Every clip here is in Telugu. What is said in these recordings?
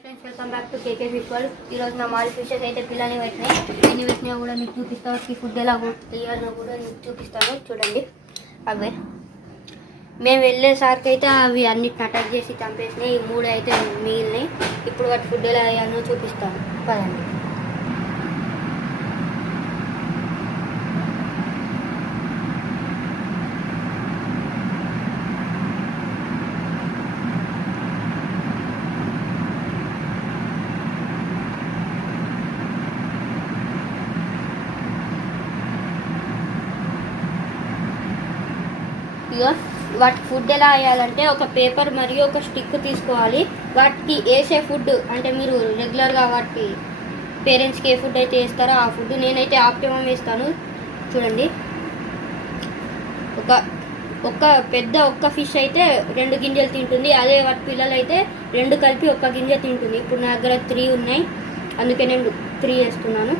Friends, welcome back to KK fish world. ఈరోజు నా మాల్ ఫిషెస్ అయితే పిల్లల్ని పెట్టినాయి. ఎన్ని పెట్టినా కూడా మీకు చూపిస్తాను. ఫుడ్ ఎలా వేయాలో కూడా మీకు చూపిస్తాను. చూడండి, అవే మేము వెళ్ళేసరికి అయితే అవి అన్నిటిని అటాక్ చేసి చంపేసినాయి. ఈ 3 అయితే మిగిలినాయి. ఇప్పుడు వాటి ఫుడ్ ఎలా వేయాలో చూపిస్తాను. పదండి. ఇక వాటి ఫుడ్ ఎలా వేయాలంటే ఒక పేపర్ మరియు ఒక స్టిక్ తీసుకోవాలి. వాటికి వేసే ఫుడ్ అంటే మీరు రెగ్యులర్గా వాటి పేరెంట్స్కి ఏ ఫుడ్ అయితే వేస్తారో ఆ ఫుడ్ నేనైతే ఆప్టిమం వేస్తాను. చూడండి, ఒక్క ఫిష్ అయితే 2 గింజలు తింటుంది. అదే వాటి పిల్లలు అయితే 2 కలిపి 1 గింజ తింటుంది. ఇప్పుడు నా దగ్గర 3 ఉన్నాయి, అందుకే నేను 3 వేస్తున్నాను.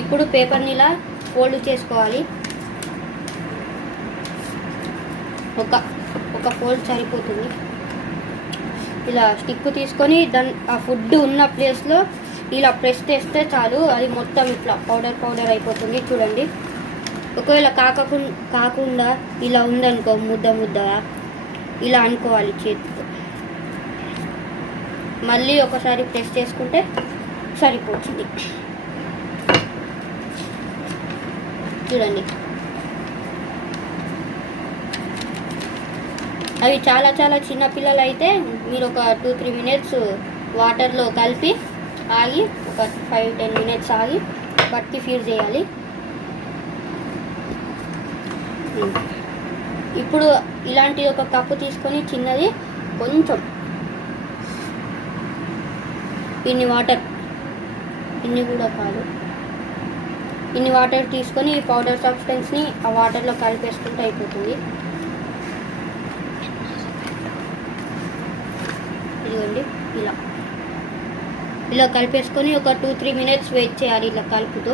ఇప్పుడు పేపర్ని ఇలా ఫోల్డ్ చేసుకోవాలి. ఒక ఫోల్డ్ సరిపోతుంది. ఇలా స్టిక్ తీసుకొని ఆ ఫుడ్ ఉన్న ప్లేస్లో ఇలా ప్రెస్ చేస్తే చాలు, అది మొత్తం ఇట్లా పౌడర్ అయిపోతుంది. చూడండి, ఒకవేళ కాకుండా ఇలా ఉందనుకో, ముద్ద ఇలా అనుకోవాలి చేతితో. మళ్ళీ ఒకసారి ప్రెస్ చేసుకుంటే సరిపోతుంది. చూడండి, అవి చాలా చిన్న పిల్లలు అయితే మీరు ఒక 2-3 మినిట్స్ వాటర్లో కలిపి ఆగి ఒక 5-10 మినిట్స్ ఆగి వాటికి ఫీడ్ చేయాలి. ఇప్పుడు ఇలాంటి ఒక కప్పు తీసుకొని చిన్నది కొంచెం ఇన్ని కూడా కాదు, ఇన్ని వాటర్ తీసుకొని ఈ పౌడర్ సబ్స్టెన్స్ని ఆ వాటర్లో కలిపేసుకుంటే అయిపోతుంది. ఇదిగోండి, ఇలా కలిపేసుకొని ఒక 2-3 మినిట్స్ వెయిట్ చేయాలి ఇలా కలుపుతూ.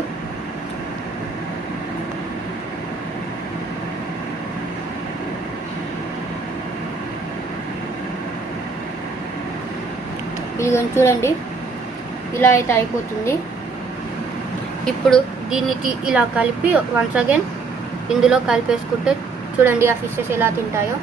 ఇదిగోండి, చూడండి, ఇలా అయితే అయిపోతుంది. ఇప్పుడు దీన్ని ఇలా కలిపి వన్స్ అగైన్ ఇందులో కలిపేసుకుంటే చూడండి ఆ ఫిషెస్ ఎలా తింటాయో.